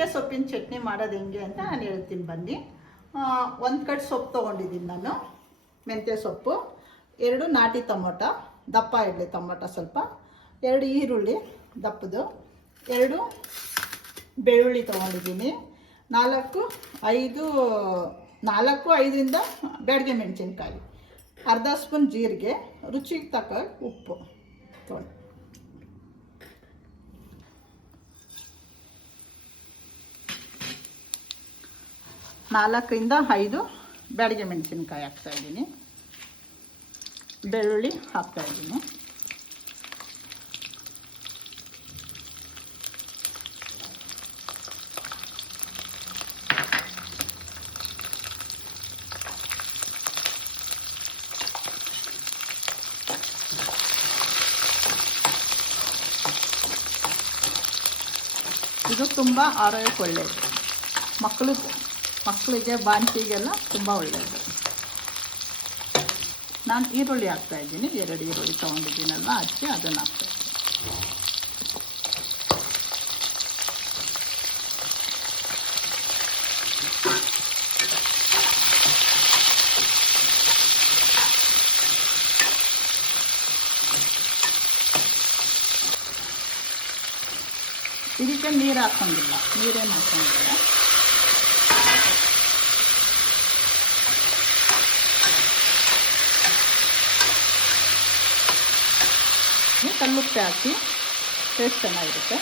ಮೆಂತ್ಯ ಸೊಪ್ಪಿನ ಚಟ್ನಿ ಮಾಡೋದು ಹೆಂಗೆ ಅಂತ ನಾನು ಹೇಳ್ತೀನಿ ಬನ್ನಿ. ಒಂದು ಕಟ್ ಸೊಪ್ಪು ತೊಗೊಂಡಿದ್ದೀನಿ ನಾನು, ಮೆಂತ್ಯ ಸೊಪ್ಪು, 2 ನಾಟಿ ಟೊಮೊಟೊ, ದಪ್ಪ ಇರಲಿ ಟೊಮೊಟೊ ಸ್ವಲ್ಪ, 2 ಈರುಳ್ಳಿ ದಪ್ಪದು, 2 ಬೆಳ್ಳುಳ್ಳಿ ತೊಗೊಂಡಿದ್ದೀನಿ, 4-5ರಿಂದ ಬ್ಯಾಡಗೆ ಮೆಣಸಿನ್ಕಾಯಿ, ಅರ್ಧ ಸ್ಪೂನ್ ಜೀರಿಗೆ, ರುಚಿಗೆ ತಕ್ಕ ಉಪ್ಪು ತೊಗೊಂಡು 4-5 ಬ್ಯಾಡಗೆ ಮೆಣಸಿನ್ಕಾಯಿ ಹಾಕ್ತಾಯಿದ್ದೀನಿ, ಬೆಳ್ಳುಳ್ಳಿ ಹಾಕ್ತಾಯಿದ್ದೀನಿ, ಇದು ತುಂಬ ಆರೋಗ್ಯಕ್ಕೆ ಒಳ್ಳೆಯದು, ಮಕ್ಕಳಿಗೆ ಬಾಣಂತಿಗೆಲ್ಲ ತುಂಬ ಒಳ್ಳೆಯದು. ನಾನು ಈರುಳ್ಳಿ ಹಾಕ್ತಾಯಿದ್ದೀನಿ, 2 ಈರುಳ್ಳಿ ತೊಗೊಂಡಿದ್ದೀನಲ್ವ ಹಚ್ಚಿ ಅದನ್ನು ಹಾಕ್ತಾಯಿದ್ದೀನಿ. ಇದಕ್ಕೆ ನೀರು ಹಾಕ್ಕೊಂಡಿಲ್ಲ, ನೀರೇನು ಹಾಕ್ಕೊಂಡಿಲ್ಲ. ಕಲ್ಲುಪ್ಪೆ ಹಾಕಿ ಟೇಸ್ಟ್ ಚೆನ್ನಾಗಿರುತ್ತೆ.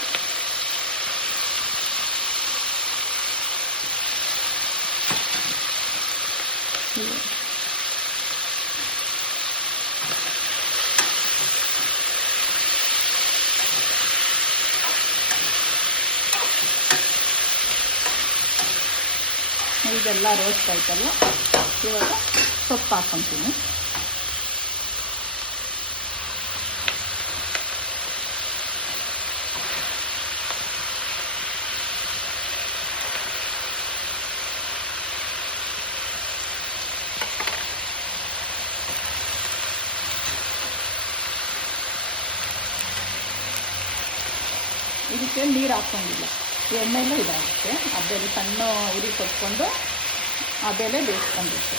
ಇದೆಲ್ಲ ರೋಸ್ಟ್ ಆಯ್ತಲ್ಲ, ಇವಾಗ ಸೊಪ್ಪು ಹಾಕ್ಕೊತೀನಿ. ಇದಕ್ಕೆ ನೀರು ಹಾಕ್ಕೊಂಡಿಲ್ಲ, ಎಣ್ಣೆನೂ ಇದಾಗುತ್ತೆ. ಅದೆಲ್ಲ ಸಣ್ಣ ಉರಿ ಕೊಟ್ಕೊಂಡು ಅದೆಲ್ಲ ಬೇಯಿಸ್ಕೊಂಡಿತ್ತು.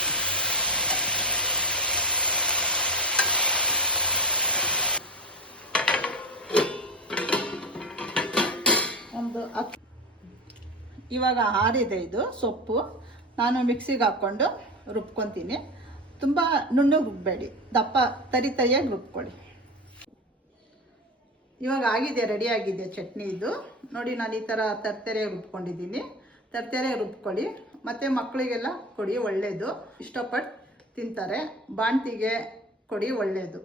ಇವಾಗ ಆರಿದೆ ಇದು ಸೊಪ್ಪು, ನಾನು ಮಿಕ್ಸಿಗೆ ಹಾಕ್ಕೊಂಡು ರುಬ್ಕೊತೀನಿ. ತುಂಬ ನುಣ್ಣಗೆ ರುಬ್ಬಬೇಡಿ, ದಪ್ಪ ತರಿಯಾಗಿ ರುಬ್ಕೊಳ್ಳಿ. ಇವಾಗ ಆಗಿದೆ, ರೆಡಿ ಆಗಿದೆ ಚಟ್ನಿ ಇದು. ನೋಡಿ, ನಾನು ಈ ಥರ ತರ್ತರೆ ರುಬ್ಕೊಂಡಿದ್ದೀನಿ. ತರ್ತರೆ ರುಬ್ಕೊಳ್ಳಿ, ಮತ್ತು ಮಕ್ಕಳಿಗೆಲ್ಲ ಕೊಡಿ, ಒಳ್ಳೆಯದು, ಇಷ್ಟಪಟ್ಟು ತಿಂತಾರೆ. ಬಾಣಂತಿಗೆ ಕೊಡಿ, ಒಳ್ಳೆಯದು.